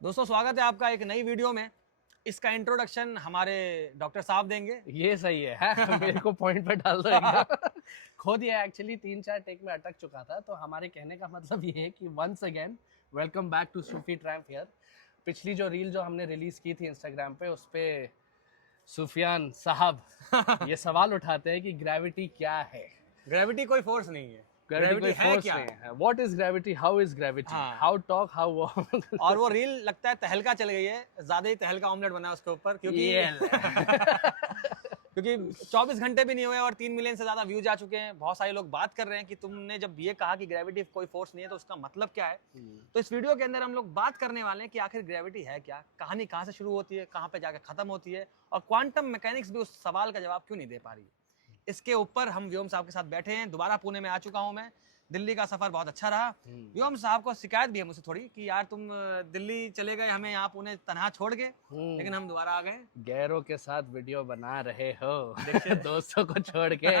दोस्तों स्वागत है आपका एक नई वीडियो में। इसका इंट्रोडक्शन हमारे डॉक्टर साहब देंगे। ये सही है मेरे को पॉइंट पे डाल दो एकदम। खुद ये एक्चुअली 3-4 टेक में अटक चुका था, तो हमारे कहने का मतलब ये है कि once again welcome back to Sufi tramp here. पिछली जो रील जो हमने रिलीज की थी इंस्टाग्राम पे, उस पे सुफियान साहब ये सवाल उठाते हैं कि ग्रेविटी क्या है। ग्रेविटी कोई फोर्स नहीं है। ग्रेविटी कोई है फोर्स क्या? नहीं है। What is gravity, how is gravity, हाँ। How talk, how walk. और वो रील लगता है तहलका चल गई है, ज्यादा ही तहलका ऑमलेट बना है उसके ऊपर, क्योंकि 24 घंटे भी नहीं हुए और 3 मिलियन से ज्यादा व्यूज आ चुके हैं। बहुत सारे लोग बात कर रहे हैं कि तुमने जब ये कहा कि ग्रेविटी कोई फोर्स नहीं है तो उसका मतलब क्या है। तो इस वीडियो के अंदर हम लोग बात करने वाले हैं कि आखिर ग्रेविटी है क्या, कहानी कहाँ से शुरू होती है, कहाँ पे जाकर खत्म होती है, और क्वांटम मैकेनिक्स भी उस सवाल का जवाब क्यों नहीं दे पा रही है। इसके ऊपर हम व्योम साहब के साथ बैठे हैं। दोबारा पुणे में आ चुका हूं मैं। दिल्ली का सफर बहुत अच्छा रहा। व्योम साहब को शिकायत भी है मुझसे थोड़ी कि यार तुम दिल्ली चले गए, हमें यहाँ पुणे तनहा छोड़ के, लेकिन हम दोबारा आ गए। गैरों के साथ वीडियो बना रहे हो दोस्तों को छोड़ के।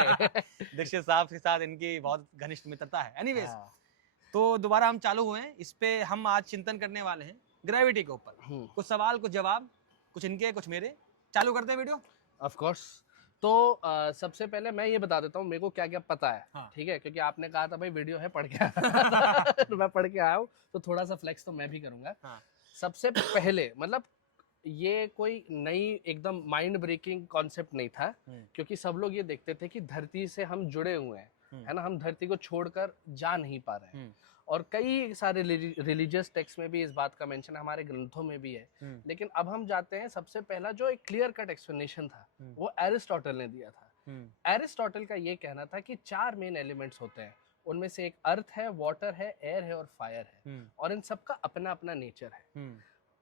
दीक्षित साहब के साथ इनकी बहुत घनिष्ठ मित्रता है। एनीवेज, हाँ। तो दोबारा हम चालू हुए हैं। इस पे हम आज चिंतन करने वाले हैं ग्रेविटी के ऊपर। कुछ सवाल, कुछ जवाब, कुछ इनके, कुछ मेरे। चालू करते हैं वीडियो। Of course. तो सबसे पहले मैं ये बता देता हूँ मेरे को क्या क्या पता है। हाँ। ठीक है, क्योंकि आपने कहा था भाई वीडियो है पढ़ के तो मैं पढ़ के आया हूँ, तो थोड़ा सा फ्लेक्स तो मैं भी करूंगा। हाँ। सबसे पहले मतलब ये कोई नई एकदम माइंड ब्रेकिंग कॉन्सेप्ट नहीं था, क्योंकि सब लोग ये देखते थे कि धरती से हम जुड़े हुए हैं, है ना, हम धरती को छोड़कर जा नहीं पा रहे हैं। और कई सारे रिलीजियस टेक्स्ट में भी इस बात का मेंशन है, हमारे ग्रंथों में भी है। लेकिन अब हम जाते हैं, सबसे पहला जो एक क्लियर कट एक्सप्लेनेशन था वो एरिस्टोटल ने दिया था। एरिस्टोटल का ये कहना था कि 4 मेन एलिमेंट्स होते हैं, उनमें से एक अर्थ है, वाटर है, एयर है और फायर है, और इन सबका अपना अपना नेचर है।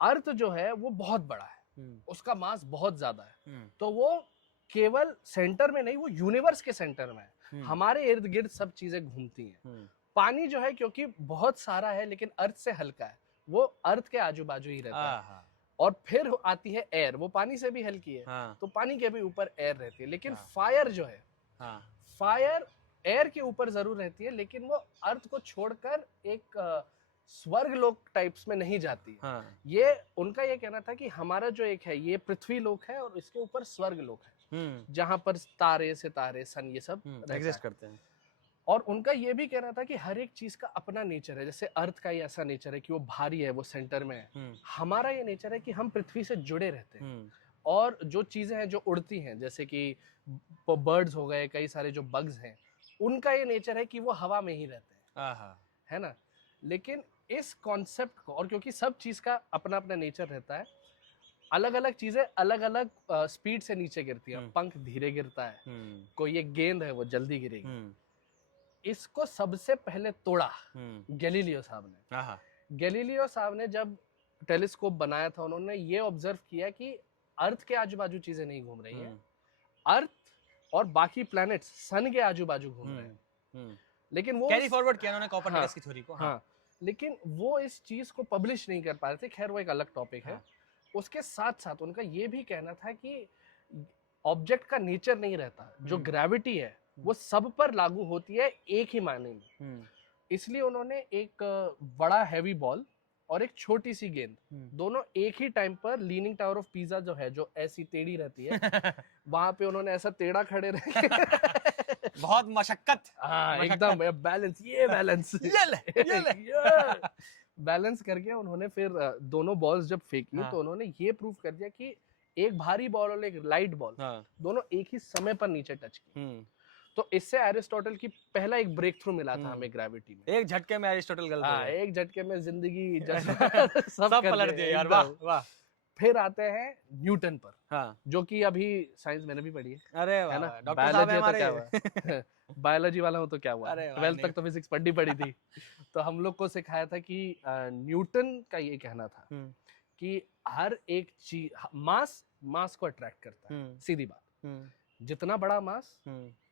अर्थ जो है वो बहुत बड़ा है, उसका मास बहुत ज्यादा है, तो वो केवल सेंटर में नहीं, वो यूनिवर्स के सेंटर में है। हमारे इर्द गिर्द सब चीजें घूमती हैं। पानी जो है क्योंकि बहुत सारा है लेकिन अर्थ से हल्का है, वो अर्थ के आजू बाजू ही रहता है। और फिर आती है एयर, वो पानी से भी हल्की है। तो पानी के भी ऊपर एयर रहती है। लेकिन फायर जो है, फायर एयर के ऊपर जरूर रहती है, लेकिन वो अर्थ को छोड़कर एक स्वर्ग लोक टाइप्स में नहीं जाती है। ये उनका ये कहना था कि हमारा जो एक है ये पृथ्वी लोक है और इसके ऊपर स्वर्ग लोक है, जहां पर तारे सितारे सन ये सब एग्जिस्ट करते हैं। और उनका ये भी कहना था कि हर एक चीज का अपना नेचर है। जैसे अर्थ का ही ऐसा नेचर है कि वो भारी है, वो सेंटर में है। हमारा ये नेचर है कि हम पृथ्वी से जुड़े रहते हैं। और जो चीजें हैं जो उड़ती हैं, जैसे कि बर्ड्स हो गए, कई सारे जो बग्स हैं, उनका ये नेचर है कि वो हवा में ही रहते हैं, है ना। लेकिन इस कॉन्सेप्ट को, और क्योंकि सब चीज का अपना अपना नेचर रहता है, अलग अलग चीजें अलग अलग स्पीड से नीचे गिरती है। पंख धीरे गिरता है, कोई एक गेंद है वो जल्दी गिरेगी। इसको सबसे पहले तोड़ा गैलीलियो साहब ने। गैलीलियो साहब ने जब टेलीस्कोप बनाया था, उन्होंने ये ऑब्जर्व किया कि अर्थ के आजू बाजू चीजें नहीं घूम रही हैं, अर्थ और बाकी प्लैनेट्स सन के आजू बाजू घूम रहे हैं। लेकिन वो कैरी फॉरवर्ड किया उन्होंने कोपरनिकस की थ्योरी को। हाँ, लेकिन वो इस चीज को पब्लिश नहीं कर पा रहे थे। खैर वो एक अलग टॉपिक है। उसके साथ साथ उनका ये भी कहना था कि ऑब्जेक्ट का नेचर नहीं रहता, जो ग्रेविटी है वो सब पर लागू होती है एक ही मायने में। इसलिए उन्होंने एक बड़ा हैवी बॉल और एक छोटी सी गेंद, दोनों एक ही टाइम पर लीनिंग टावर ऑफ पीसा जो है, जो ऐसी टेढ़ी रहती है, वहां पे उन्होंने ऐसा टेढ़ा खड़े रह बहुत मशक्कत। एकदम बैलेंस, ये बैलेंस बैलेंस करके उन्होंने फिर दोनों बॉल्स जब फेंकी, तो उन्होंने ये प्रूव कर दिया कि एक भारी बॉल और एक लाइट बॉल दोनों एक ही समय पर नीचे टच की। तो इससे एरिस्टोटल की पहला एक ब्रेक थ्रू मिला था हमें ग्रेविटी में। एक झटके में एरिस्टोटल गलत हो गया। एक झटके में जिंदगी सब पलट दिया यार। वाह वाह। फिर आते हैं न्यूटन पर, जो कि अभी साइंस मैंने भी पढ़ी है। अरे है ना, डॉक्टर साहब हमारे। क्या हुआ बायोलॉजी वाला हूँ तो क्या हुआ, 12th तक तो फिजिक्स पढ़ी थी। तो हम लोग को सिखाया था कि न्यूटन का ये कहना था कि हर एक चीज, मास को अट्रैक्ट करता है, सीधी बात। जितना बड़ा मास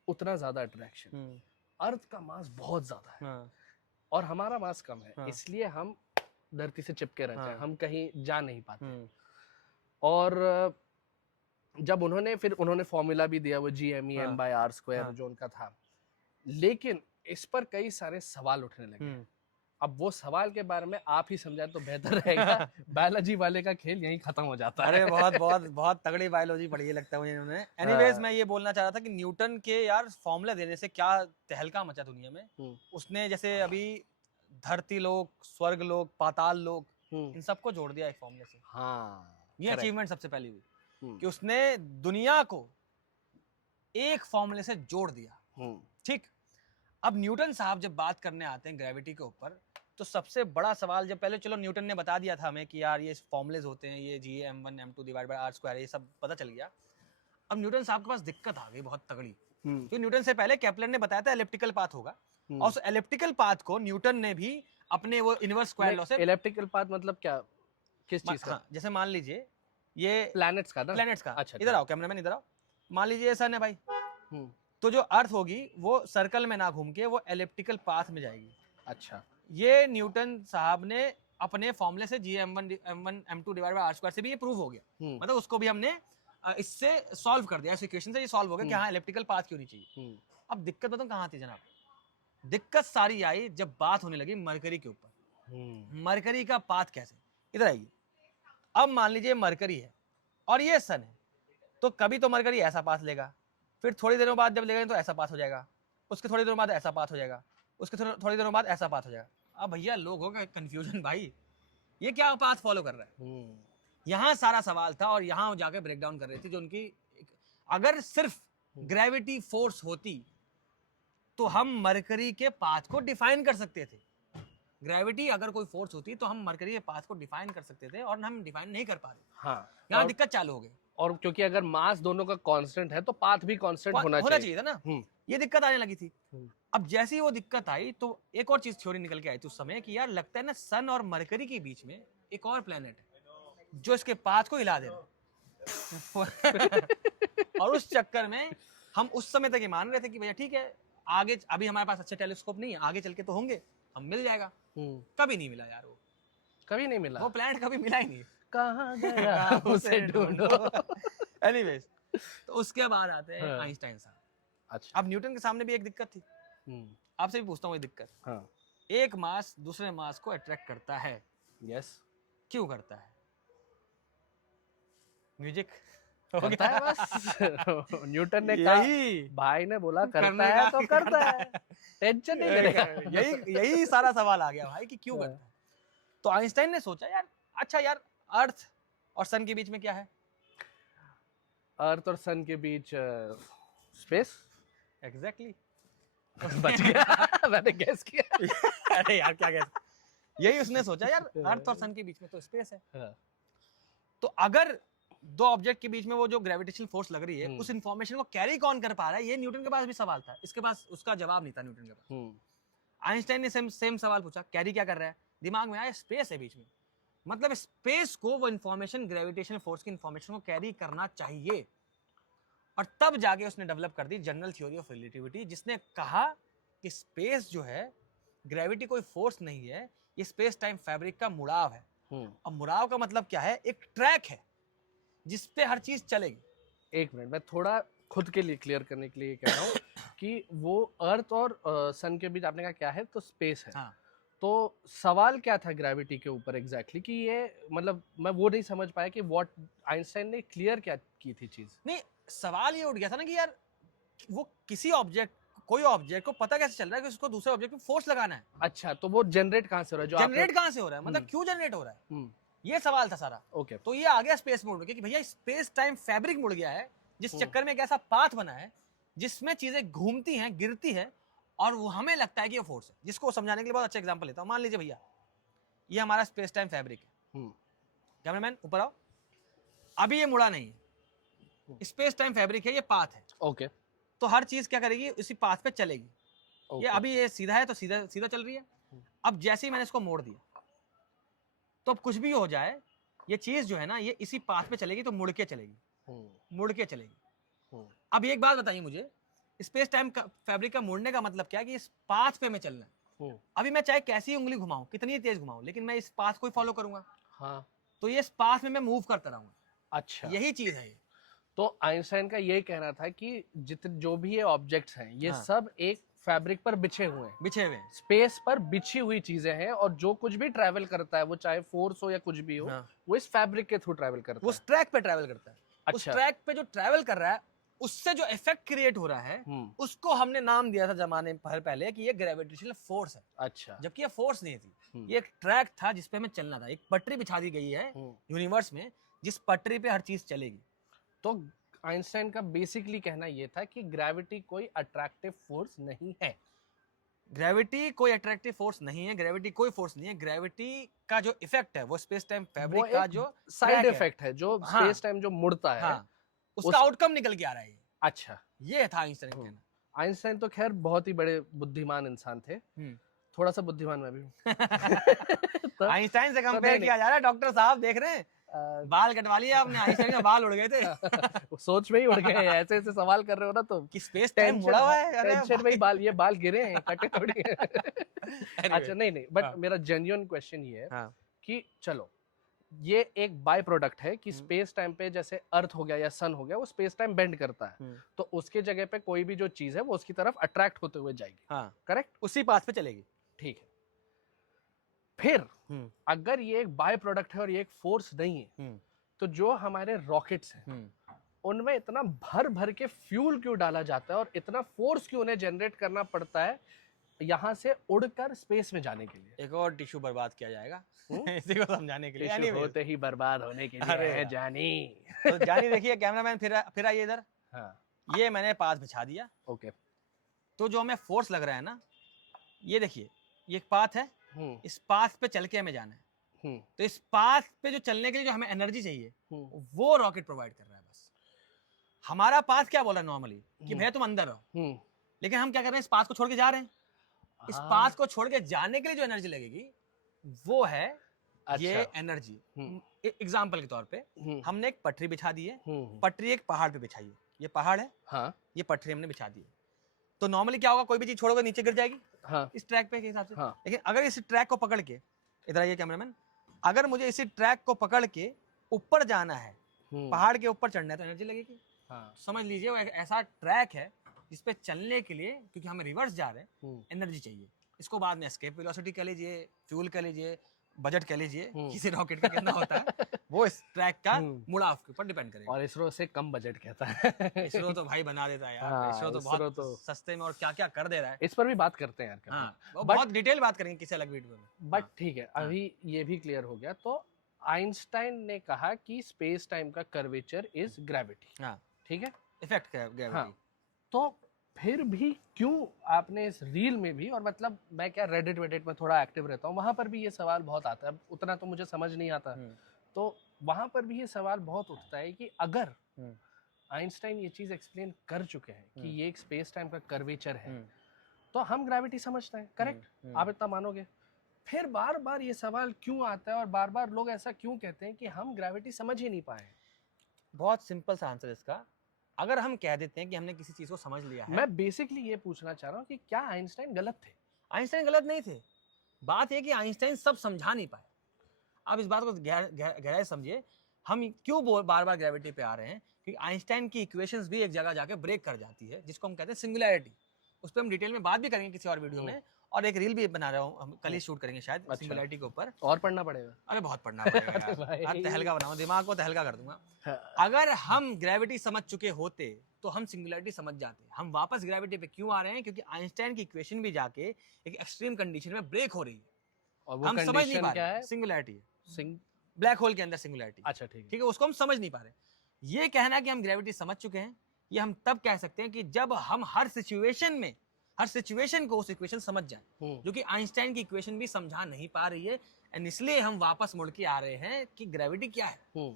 उतना ज्यादा अट्रैक्शन। अर्थ का मास बहुत ज्यादा है और हमारा मास कम है, इसलिए हम धरती से चिपके रहते हैं, हम कहीं जा नहीं पाते। और जब उन्होंने फॉर्मूला भी दिया, वो GME m/r² जो उनका था। लेकिन इस पर कई सारे सवाल उठने लगे अब वो सवाल के बारे में आप ही समझाए तो बेहतर रहेगा। बायोलॉजी वाले का खेल यहीं खत्म हो जाता है। अरे बहुत बहुत बहुत तगड़ी बायोलॉजी पढ़ी है लगता है मुझे इन्होंने। एनीवेज मैं ये बोलना चाह रहा था कि न्यूटन के यार फॉर्मूला देने से क्या तहलका मचा दुनिया में। उसने जैसे अभी धरती लोक, स्वर्ग लोक, पाताल लोक, इन सबको जोड़ दिया एक फॉर्मूले से। हाँ, ये अचीवमेंट सबसे पहली हुई कि उसने दुनिया को एक फॉर्मूले से जोड़ दिया। ठीक, अब न्यूटन साहब जब बात करने आते हैं ग्रेविटी के ऊपर, तो सबसे बड़ा सवाल, जब पहले चलो न्यूटन ने बता दिया था हमें कि यार ये फॉर्मुलेज होते हैं, ये जी m1 m2 divide by r², ये सब पता चल गया। अब न्यूटन साहब के पास दिक्कत आ गई बहुत तगड़ी, क्योंकि न्यूटन से पहले केपलर ने बताया था एलिप्टिकल पाथ होगा, और उस एलिप्टिकल पाथ को न्यूटन ने भी अपने वो इनवर्स स्क्वायर लॉ से। एलिप्टिकल पाथ मतलब क्या, किस चीज का? जैसे मान लीजिए ये प्लैनेट्स का ना, प्लैनेट्स का। अच्छा, इधर आओ कैमरामैन, इधर आओ। मान लीजिए सन है भाई, तो जो अर्थ होगी वो सर्कल में ना घूम के वो एलिप्टिकल पाथ में जाएगी। अच्छा, ये न्यूटन साहब ने अपने फॉर्मूले से m1 m2 divide by r² से भी ये प्रूव हो गया। मतलब उसको भी हमने इससे सॉल्व कर दिया, इस इक्वेशन से ये सॉल्व हो गया कि हाँ एलिप्टिकल पाथ क्यों नहीं चाहिए। अब दिक्कत बताऊं कहाँ थी जनाब? दिक्कत सारी आई जब बात होने लगी मरकरी के ऊपर। मरकरी का पाथ कैसे, इधर आइए। अब मान लीजिए मरकरी है और ये सन है, तो कभी तो मरकरी ऐसा पाथ लेगा, फिर थोड़ी देरों बाद जब लेगा तो ऐसा पाथ हो जाएगा, उसके थोड़ी देरों बाद ऐसा पाथ हो जाएगा, उसके थोड़ी देरों बाद ऐसा पाथ हो जाएगा। अब भैया लोगों का कंफ्यूजन, भाई ये क्या पाथ फॉलो कर रहा है? यहाँ सारा सवाल था और यहाँ जाके ब्रेक डाउन कर रही थी जो उनकी। अगर सिर्फ ग्रेविटी फोर्स होती तो हम मरकरी के पाथ को डिफाइन कर सकते थे। ग्रेविटी अगर कोई फोर्स होती तो हम मरकरी के पाथ को डिफाइन कर सकते थे, और हम डिफाइन नहीं कर पा रहे। हाँ, यहाँ दिक्कत चालू हो गई। और क्योंकि अगर मास दोनों का कांस्टेंट है तो पाथ भी कांस्टेंट होना चाहिए था ना। ये दिक्कत आने लगी थी। अब जैसे ही वो दिक्कत आई तो एक और चीज थ्योरी निकल के आई थी उस समय कि यार लगता है ना सन और मरकरी के बीच में एक और प्लेनेट है जो इसके पाथ को हिला दे रहा है। और उस चक्कर में हम उस समय तक ये मान रहे थे कि भैया ठीक है, आगे अभी हमारे पास अच्छे टेलीस्कोप नहीं है, आगे चल के तो होंगे, हम मिल जाएगा। कभी नहीं मिला यार, वो कभी नहीं मिला, वो प्लेनेट कभी मिला ही नहीं। कहाँ गया उसे ढूंढो। एनीवेज, तो उसके बाद आते हैं आइंस्टाइन साहब। अच्छा, अब न्यूटन के सामने भी एक दिक्कत थी। आपसे भी पूछता हूँ ये दिक्कत। हाँ, एक मास दूसरे मास को अट्रैक्ट करता है। यस, क्यों करता है? म्यूजिक करता है बस। न्यूटन ने कहा, भाई ने बोला करता है तो करता है, टेंशन नहीं लेगा। यही सारा सवाल आ गया भाई कि क्यों करता है। तो आइंस्टाइन ने सोचा यार, अच्छा यार अर्थ और सन के बीच में क्या है? अर्थ और सन के बीच स्पेस। एग्जैक्टली, बच गया। मैंने गेस किया। अरे यार क्या गेस, यही उसने सोचा यार, अर्थ और सन के बीच में तो स्पेस है। तो अगर दो ऑब्जेक्ट के बीच में वो जो ग्रेविटेशनल फोर्स लग रही है, उस इंफॉर्मेशन को कैरी कौन कर पा रहा है, ये न्यूटन के पास भी सवाल था। इसके पास उसका जवाब नहीं था न्यूटन के पास। आइंस्टाइन ने सेम सवाल पूछा, कैरी क्या कर रहा है? दिमाग में आया स्पेस है बीच में, मतलब स्पेस को वो इंफॉर्मेशन, ग्रेविटेशनल फोर्स की इंफॉर्मेशन को कैरी करना चाहिए। और तब जाके उसने डेवलप कर दी जनरल थ्योरी ऑफ रिलेटिविटी, जिसने कहा कि स्पेस जो है, ग्रेविटी कोई फोर्स नहीं है, ये स्पेस टाइम फैब्रिक का मुड़ाव है। और मुड़ाव का मतलब क्या है? एक ट्रैक है जिसपे हर चीज चलेगी। एक मिनट, मैं थोड़ा खुद के लिए क्लियर करने के लिए कह रहा हूँ कि वो अर्थ और सन के बीच आपने कहा क्या है, तो स्पेस है। हाँ। तो सवाल क्या था ग्रेविटी के ऊपर एग्जैक्टली कि ये, मतलब मैं वो नहीं समझ पाया कि व्हाट आइंस्टाइन ने क्लियर क्या की थी चीज। नहीं, सवाल ये उठ गया था ना कि यार वो किसी ऑब्जेक्ट, कोई ऑब्जेक्ट को पता कैसे चल रहा है कि उसको दूसरे ऑब्जेक्ट में फोर्स लगाना है। अच्छा, तो वो जनरेट कहाँ से हो रहा है? जो जनरेट कहाँ से हो रहा है, मतलब क्यों जनरेट हो रहा है, ये सवाल था सारा। ओके, तो ये आ गया स्पेस मोड में कि भैया स्पेस टाइम फैब्रिक मुड़ गया है, जिस चक्कर में एक ऐसा पाथ बना है जिसमें चीजें घूमती हैं, गिरती हैं, और वो हमें लगता है कि ये फोर्स है। जिसको समझाने के लिए बहुत अच्छा एग्जांपल लेता हूँ। मान लीजिए भैया ये हमारा स्पेस टाइम फैब्रिक है। कैमरामैन ऊपर आओ। अभी ये मुड़ा नहीं है, स्पेस टाइम फैब्रिक है, ये पाथ है। ओके, तो हर चीज क्या करेगी, उसी पाथ पे चलेगी। ये अभी ये सीधा है तो सीधा सीधा चल रही है। अब जैसे ही मैंने इसको मोड़ दिया, तो अब कुछ भी हो जाए, ये चीज जो है ना, ये इसी पाथ पे चलेगी, तो मुड़ के चलेगी, मुड़ के चलेगी। अब एक बात बताइए मुझे, स्पेस टाइम फैब्रिक का मुड़ने का मतलब क्या है? कि इस पाथ पे मैं चलना है। अभी मैं चाहे कैसी उंगली घुमाऊं, कितनी तेज घुमाऊं, लेकिन मैं इस पाथ को ही फॉलो करूंगा। हाँ, तो ये इस पाथ में मैं मूव करता रहूंगा। अच्छा, यही चीज है ये। तो आइंस्टाइन का ये कहना था कि जितने जो भी ये ऑब्जेक्ट्स हैं, ये हाँ। सब एक फैब्रिक पर बिछे हुए हैं, बिछे हुए हैं। स्पेस पर बिछी हुई चीजें हैं, और जो कुछ भी ट्रैवल करता है वो चाहे फोर्स हो या कुछ भी हो, हाँ। वो इस फैब्रिक के थ्रू ट्रैवल करता वो है। उस ट्रैक पे ट्रैवल करता है। उस अच्छा। ट्रैक पे जो ट्रैवल कर रहा है, उससे जो इफेक्ट क्रिएट हो रहा है, उसको हमने नाम दिया था जमाने पहले कि ये ग्रेविटेशनल फोर्स है। अच्छा। जबकि ये फोर्स नहीं थी, ये एक ट्रैक था जिसपे हमें चलना था। एक पटरी बिछा दी गई है यूनिवर्स में, जिस पटरी पे हर चीज चलेगी। तो आइंस्टाइन का बेसिकली कहना ये था कि ग्रेविटी कोई अट्रैक्टिव फोर्स नहीं है। ग्रेविटी कोई अट्रैक्टिव फोर्स नहीं है, ग्रेविटी कोई फोर्स नहीं है। ग्रेविटी का जो इफेक्ट है वो स्पेस टाइम फैब्रिक का जो साइड track है, इफेक्ट है जो हाँ, स्पेस टाइम जो मुड़ता है, हाँ, उसका आउटकम निकल के आ रहा है ये। अच्छा, ये था आइंस्टाइन का कहना। आइंस्टाइन तो खैर बहुत ही बड़े बुद्धिमान इंसान थे, थोड़ा सा बुद्धिमान मैं भी हूँ। तो आइंस्टाइन से कंपेयर किया जा रहा है। डॉक्टर साहब देख रहे हैं, बाल कटवा लिए आपने, आइंस्टाइन का बाल उड़ गए थे। सोच में ही उड़ गए हैं, ऐसे ऐसे सवाल कर रहे हो ना तो कि स्पेस टाइम मुड़ा हुआ है। अरे टेंशन में ही बाल, ये बाल गिरे हैं, कटे थोड़ी हैं। अच्छा, नहीं बट हाँ। मेरा जेन्युइन क्वेश्चन ये है हाँ। कि चलो, ये एक बाय प्रोडक्ट है कि स्पेस टाइम पे जैसे अर्थ हो गया या सन हो गया, वो स्पेस टाइम बेंड करता है, तो उसके जगह पे कोई भी जो चीज है वो उसकी तरफ अट्रैक्ट होते हुए जाएगी। हाँ, करेक्ट, उसी पाथ पे चलेगी। ठीक है। फिर अगर ये एक बाय प्रोडक्ट है और ये एक फोर्स नहीं है, तो जो हमारे रॉकेट्स हैं उनमें इतना भर भर के फ्यूल क्यों डाला जाता है और इतना फोर्स क्यों उन्हें जनरेट करना पड़ता है यहाँ से उड़कर स्पेस में जाने के लिए? एक और टिश्यू बर्बाद किया जाएगा इसी को समझाने के लिए। टिश्यू Anyways, होते ही बर्बाद होने के लिए अरे है यार। जानी। तो जानी देखिए, कैमरामैन फिर आइए इधर। हाँ, ये मैंने पाथ बिछा दिया। ओके। तो जो हमें फोर्स लग रहा है ना, ये देखिए, ये एक पाथ है, इस पाथ पे चल के हमें जाना है। तो इस पाथ पे जो चलने के लिए जो हमें एनर्जी चाहिए, वो रॉकेट प्रोवाइड कर रहा है। बस हमारा पाथ क्या बोला नॉर्मली कि भैया तुम अंदर रहो, लेकिन हम क्या कर रहे हैं, इस पाथ को छोड़ के जा रहे हैं। इस पाथ को छोड़ के जाने के लिए जो एनर्जी लगेगी वो है ये एनर्जी। एग्जाम्पल के तौर पे हमने एक पटरी बिछा दी है, पटरी एक पहाड़ पे बिछाई है, ये पहाड़ है, हाँ, ये पटरी हमने बिछा दी है। तो नॉर्मली क्या होगा, कोई भी चीज छोड़ोगे नीचे गिर जाएगी, हाँ, इस ट्रैक पे के हिसाब से, हाँ। लेकिन अगर इस ट्रैक को पकड़ के, इधर आइए कैमरामैन, अगर मुझे इसी ट्रैक को पकड़ के ऊपर जाना है, पहाड़ के ऊपर चढ़ना है, तो एनर्जी लगेगी। हाँ। समझ लीजिए वो एक ऐसा ट्रैक है जिसपे चलने के लिए, क्योंकि हमें रिवर्स जा रहे हैं, एनर्जी चाहिए। इसको बाद में एस्केप वेलोसिटी कह लीजिए, फ्यूल कह लीजिए, बजट कह लीजिए, किसी रॉकेट का कितना होता है वो इस ट्रैक का मुड़ाव के ऊपर डिपेंड करेगा। और इसरो से कम बजट कहता है। इसरो तो भाई बना देता है यार। हाँ, इसरो तो बहुत सस्ते में और क्या क्या कर दे रहा है। इस पर भी बात करते हैं यार। हाँ, बहुत डिटेल बात करेंगे किसी अलग वीडियो में। बट ठीक है, अभी ये भी क्लियर हो गया। तो आइंस्टाइन ने कहा कि स्पेस टाइम का कर्वेचर इज ग्रेविटी। हाँ, ठीक है, इफेक्ट ग्रेविटी। हाँ, तो फिर भी क्यों आपने इस रील में भी, और मतलब मैं क्या रेडिट वेडिट में थोड़ा एक्टिव रहता हूँ, वहां पर भी ये सवाल बहुत आता है। उतना तो मुझे समझ नहीं आता, तो वहां पर भी ये सवाल बहुत उठता है कि अगर आइंस्टाइन ये चीज एक्सप्लेन कर चुके हैं कि ये एक स्पेस टाइम का कर्वेचर है, तो हम ग्रेविटी समझते हैं, करेक्ट, आप इतना मानोगे, फिर बार बार ये सवाल क्यों आता है और बार बार लोग ऐसा क्यों कहते हैं कि हम ग्रेविटी समझ ही नहीं पाए? बहुत सिंपल सा आंसर इसका। अगर हम कह देते हैं कि हमने किसी चीज को समझ लिया है, मैं बेसिकली ये पूछना चाह रहा हूँ कि क्या आइंस्टाइन गलत थे? आइंस्टाइन गलत नहीं थे। बात है कि आइंस्टाइन सब समझा नहीं पाए। आप इस बात को गहराई समझिए। हम क्यों बार बार ग्रेविटी पे आ रहे हैं, क्योंकि आइंस्टाइन की इक्वेशंस भी एक जगह जाके ब्रेक कर जाती है, जिसको हम कहते हैं सिंगुलैरिटी। उस पर हम डिटेल में बात भी करेंगे किसी और वीडियो में, और एक रील भी बना रहा हूँ, हम कल ही शूट करेंगे शायद। अच्छा। सिंगुलैरिटी के ऊपर और पढ़ना पड़ेगा। अरे बहुत पढ़ना पड़ेगा यार। तहलका बनाऊं, दिमाग को तहलका कर दूंगा। अगर हम ग्रेविटी समझ चुके होते तो हम सिंगुलैरिटी समझ जाते। हम वापस ग्रेविटी पे क्यों आ रहे हैं, क्योंकि आइंस्टाइन की इक्वेशन भी जाके एक एक्सट्रीम कंडीशन में ब्रेक हो रही है, और वो हम समझ नहीं पा रहे। सिंगुलैरिटी, ब्लैक होल के अंदर सिंगुलैरिटी। अच्छा, ठीक है, उसको हम समझ नहीं पा रहे। ये कहना कि हम ग्रेविटी समझ चुके हैं, ये हम तब कह सकते हैं कि जब हम हर सिचुएशन को उस इक्वेशन समझ जाए, जो कि आइंस्टाइन की इक्वेशन भी समझा नहीं पा रही है। एंड इसलिए हम वापस मुड़ के आ रहे हैं कि ग्रेविटी क्या है।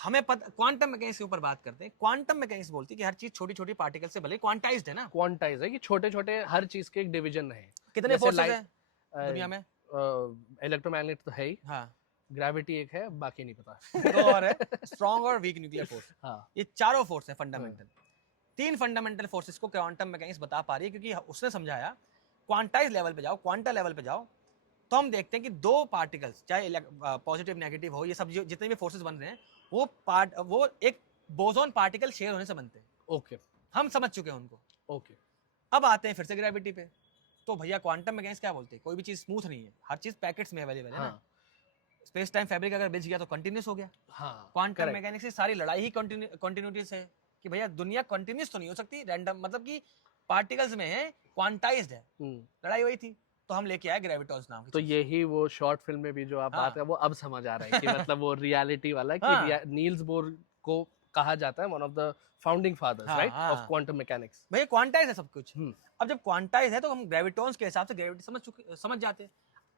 हमें पता, क्वांटम मैकेनिक्स के ऊपर बात करते हैं। क्वांटम मैकेनिक्स बोलती है कि हर चीज छोटी छोटी पार्टिकल से भले क्वांटाइज्ड है ना, क्वांटाइज है कि छोटे छोटे हर चीज के एक डिवीजन है। कितने फोर्सेस हैं दुनिया में? इलेक्ट्रोमैग्नेट तो है ही, हाँ, ग्रेविटी एक है, बाकी नहीं पता। तो और है स्ट्रॉन्ग और वीक न्यूक्लियर फोर्स। हाँ, ये चारों फोर्स है फंडामेंटल। 3 फंडामेंटल फोर्सेस को क्वांटम मैकेनिक्स बता पा रही है, क्योंकि उसने समझाया क्वांटाइज लेवल पे जाओ, क्वांटा लेवल पे जाओ, तो हम देखते हैं कि 2 पार्टिकल्स, चाहे पॉजिटिव नेगेटिव हो, ये सब जितने भी फोर्सेस बन रहे हैं, वो एक बोसॉन पार्टिकल शेयर होने से बनते हैं। ओके, हम समझ चुके हैं उनको। ओके, अब आते हैं फिर से ग्रेविटी पे। तो भैया क्वांटम मैकेनिक्स क्या बोलते हैं, कोई भी चीज स्मूथ नहीं है, हर चीज पैकेट्स में अवेलेबल है ना। स्पेस टाइम फैब्रिक अगर बिछ गया तो कंटिन्यूस हो गया। क्वांटम मैकेनिक्स की सारी लड़ाई ही कंटिन्यूटी से है कि भैया दुनिया कंटिन्यूस तो नहीं हो सकती, रैंडम मतलब कि पार्टिकल्स में है, क्वांटाइज्ड है। लड़ाई वही थी, तो हम लेके आए ग्रेविटॉन्स नाम की तो चीज़। यही वो शॉर्ट फिल्म में भी जो आप बात है वो अब समझ आ रहा है कि मतलब वो रियलिटी वाला कि नील्स बोर को कहा जाता है one of the founding fathers right of quantum mechanics. भैया क्वांटाइज है सब कुछ। अब जब क्वांटाइज है तो हम ग्रेविटॉन्स के हिसाब से ग्रेविटी समझ जाते हैं।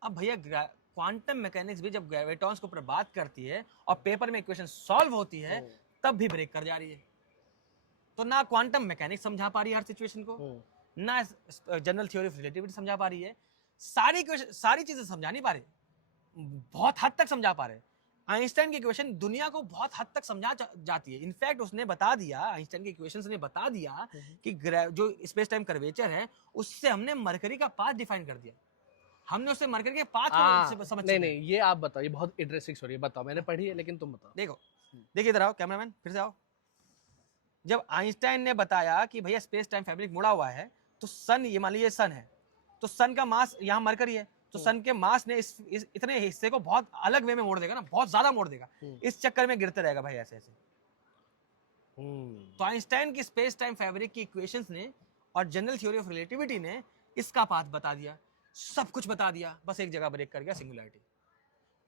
अब भैया क्वांटम मैकेनिक्स भी जब ग्रेविटॉन्स के ऊपर बात करती है और पेपर में इक्वेशन सॉल्व होती है तब भी ब्रेक कर जा रही है। तो ना क्वांटम मैकेनिक्स समझा पा रही है हर सिचुएशन को, ना जनरल थ्योरी ऑफ रिलेटिविटी समझा पा रही है, सारी चीजें समझा नहीं पा रहे, बहुत हद तक समझा पा रहे। आइंस्टाइन की इक्वेशन दुनिया को बहुत हद तक समझा जाती है। इनफैक्ट उसने बता दिया, आइंस्टाइन की इक्वेशंस ने बता दिया कि जो स्पेस टाइम कर्वेचर है उससे हमने मरकरी का पाथ डिफाइन कर दिया। हमने उससे मरकरी के पाथ को समझ नहीं ये आप बताओ, ये बहुत इंटरेस्टिंग स्टोरी है, बताओ। मैंने पढ़ी है लेकिन तुम बताओ। देखो देखिए इधर आओ कैमरामैन, फिर से आओ। जब आइंस्टाइन ने बताया कि भैया स्पेस टाइम फैब्रिक मुड़ा हुआ है तो सन, ये मान लीजिए सन है तो सन का मास यहाँ मरकरी है, तो सन के मास ने इस इतने हिस्से को बहुत अलग वे में मोड़ देगा ना, बहुत ज्यादा मोड़ देगा, इस चक्कर में गिरते रहेगा भाई ऐसे ऐसे। तो आइंस्टाइन की स्पेस टाइम फैब्रिक की इक्वेशंस ने और जनरल थ्योरी ऑफ रिलेटिविटी ने इसका पाथ बता दिया, सब कुछ बता दिया, बस एक जगह ब्रेक कर गया, सिंगुलैरिटी।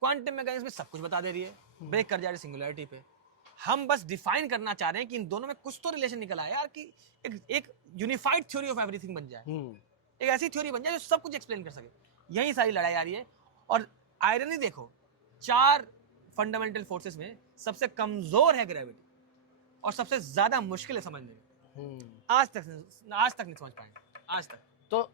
क्वांटम मैकेनिक्स में सब कुछ बता दे रही है, ब्रेक कर जा रही है सिंगुलैरिटी पे। हम बस डिफाइन करना चाह रहे हैं कि इन दोनों में कुछ तो रिलेशन निकल आया यार, कि एक यूनिफाइड थ्योरी ऑफ एवरीथिंग बन जाए, एक ऐसी थ्योरी बन जाए जो सब कुछ एक्सप्लेन कर सके। यही सारी लड़ाई आ रही है। और आयरनी देखो, 4 फंडामेंटल फोर्सेस में सबसे कमजोर है ग्रेविटी और सबसे ज्यादा मुश्किल है समझने में। आज तक नहीं समझ पाएंगे आज तक। तो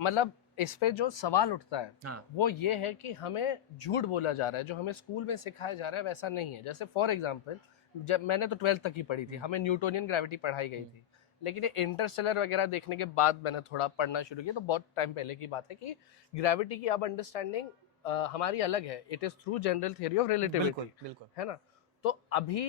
मतलब इस पे जो सवाल उठता है वो ये है कि हमें झूठ बोला जा रहा है, जो हमें स्कूल में सिखाया जा रहा है वैसा नहीं है। जैसे फॉर एग्जांपल, जब मैंने तो 12th तक ही पढ़ी थी, हमें न्यूटोनियन ग्रेविटी पढ़ाई गई थी, लेकिन ये इंटरस्टेलर वगैरह देखने के बाद मैंने थोड़ा पढ़ना शुरू किया, तो बहुत टाइम पहले की बात है कि ग्रेविटी की अब अंडरस्टैंडिंग हमारी अलग है। It is through general theory of relativity, बिल्कुल है ना। तो अभी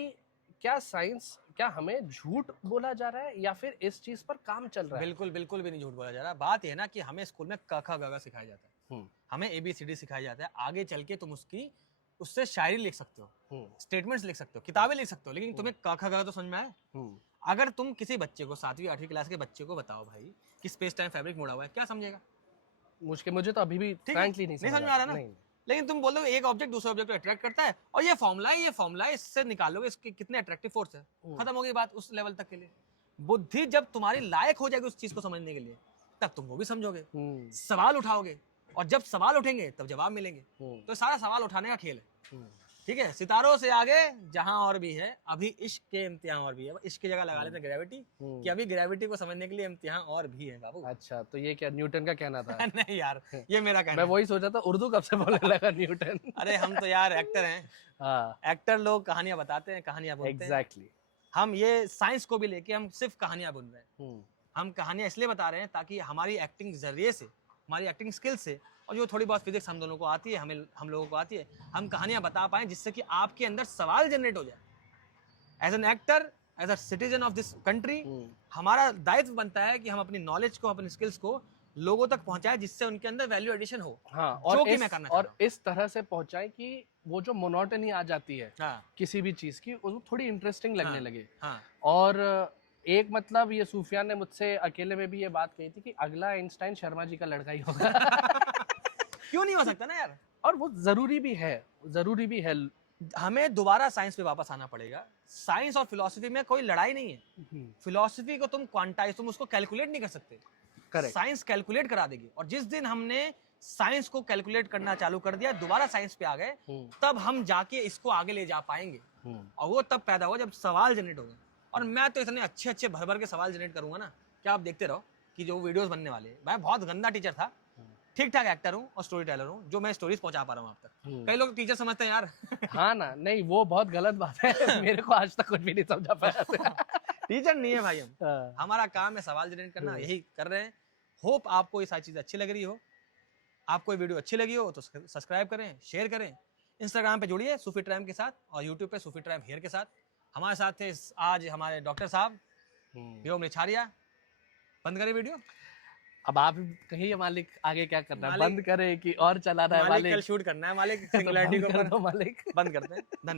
क्या साइंस, क्या हमें झूठ बोला जा रहा है या फिर इस चीज पर काम चल रहा है? बिल्कुल भी नहीं झूठ बोला जा रहा। बात यह है ना कि हमें स्कूल में क ख ग घ सिखाया जाता है, हमें ABCD सिखाया जाता है। आगे चल के तुम उससे शायरी लिख सकते हो, स्टेटमेंट्स लिख सकते हो, किताबें लिख सकते हो, लेकिन तुम्हें क ख ग घ तो समझ में आए? अगर तुम किसी बच्चे को 7वीं 8वीं क्लास के बच्चे को बताओ भाई कि स्पेस टाइम फैब्रिक मुड़ा हुआ है, क्या समझेगा? मुझे तो अभी भी फ्रैंकली नहीं समझ आ रहा ना। लेकिन तुम बोल दो एक ऑब्जेक्ट दूसरे ऑब्जेक्ट को अट्रैक्ट करता है और ये फॉर्मूला है, इससे निकालोगे इसके कितने अट्रैक्टिव फोर्स है, खत्म हो गई बात उस लेवल तक के लिए। बुद्धि जब तुम्हारी लायक हो जाएगी उस चीज को समझने के लिए, तब तुम वो भी समझोगे, सवाल उठाओगे, और जब सवाल उठेंगे तब जवाब मिलेंगे। तो सारा सवाल उठाने का खेल है, ठीक है। सितारों से आगे जहां और भी है, अभी इश्क के इम्तिहान और भी है। इश्क की जगह लगा लेते ग्रेविटी, कि अभी ग्रेविटी को समझने के लिए इम्तिहान और भी है बाबू। अच्छा, तो ये क्या न्यूटन का कहना था? नहीं यार, ये मेरा कहना। मैं वही सोचा था, उर्दू कब से बोलने लगा न्यूटन। अरे हम तो यार एक्टर हैं, एक्टर लोग कहानियां बताते हैं, कहानियां बोलते हैं। एग्जैक्टली। हम ये साइंस को भी लेके हम सिर्फ कहानियां बुन रहे हैं। हम कहानियां इसलिए बता रहे हैं ताकि हमारी एक्टिंग जरिए से, हमारी एक्टिंग स्किल से, और जो थोड़ी बहुत फिजिक्स हम दोनों को आती है, हम लोगों को आती है, हम कहानियां बता पाएं जिससे कि आपके अंदर सवाल जनरेट हो जाए। As an actor, as a citizen of this country, हमारा दायित्व बनता है कि हम अपनी नॉलेज को, अपनी स्किल्स को लोगों तक पहुंचाएं जिससे उनके अंदर वैल्यू एडिशन हो। और इस तरह से पहुंचाएं कि वो जो मोनोटनी आ जाती है किसी भी चीज की, वो थोड़ी इंटरेस्टिंग लगने लगे। और एक मतलब ये सूफियान ने मुझसे अकेले में भी ये बात कही थी कि अगला आइंस्टाइन शर्मा जी का लड़का ही होगा। क्यों नहीं हो सकता ना यार? और वो जरूरी भी है। हमें दोबारा साइंस पे वापस आना पड़ेगा। साइंस और फिलॉसफी में कोई लड़ाई नहीं है। फिलॉसफी को तुम क्वांटाइज, तुम उसको कैलकुलेट नहीं कर सकते, साइंस कैलकुलेट करा देगी। और जिस दिन हमने साइंस को कैलकुलेट करना चालू कर दिया, दोबारा साइंस पे आ गए, तब हम जाके इसको आगे ले जा पाएंगे। और वो तब पैदा होगा जब सवाल जनरेट होगा। और मैं तो इतने अच्छे अच्छे भर भर के सवाल जनरेट करूंगा ना, क्या आप देखते रहो कि जो वीडियोस बनने वाले हैं। मैं बहुत गंदा टीचर था, ठीक ठाक एक्टर हूँ और स्टोरी टेलर हूँ, जो मैं स्टोरीज पहुंचा पा रहा हूँ आप तक। कई लोग टीचर समझते हैं यार। हाँ ना, नहीं वो बहुत गलत बात है। मेरे को आज तक कुछ भी नहीं समझा पाया। टीचर नहीं है भाई हम, हमारा काम है सवाल जनरेट करना, यही कर रहे हैं। होप आपको ये सारी चीज अच्छी लग रही हो। आपको ये वीडियो अच्छी लगी हो तो सब्सक्राइब करें, शेयर करें। इंस्टाग्राम पे जुड़िए सूफी ट्राइम के साथ, और यूट्यूब पे सूफी ट्राइम हेयर के साथ। हमारे साथ थे आज हमारे डॉक्टर साहब व्योम निछारिया, बंद करें वीडियो? अब आप कहिए मालिक, आगे क्या करना है, मालिक- बंद करे कि और चलाना है मालिक कल मालिक? शूट करना है मालिक, तो सिंगुलैरिटी बंद के कर ऊपर दो मालिक। बंद करते हैं। धन्यवाद।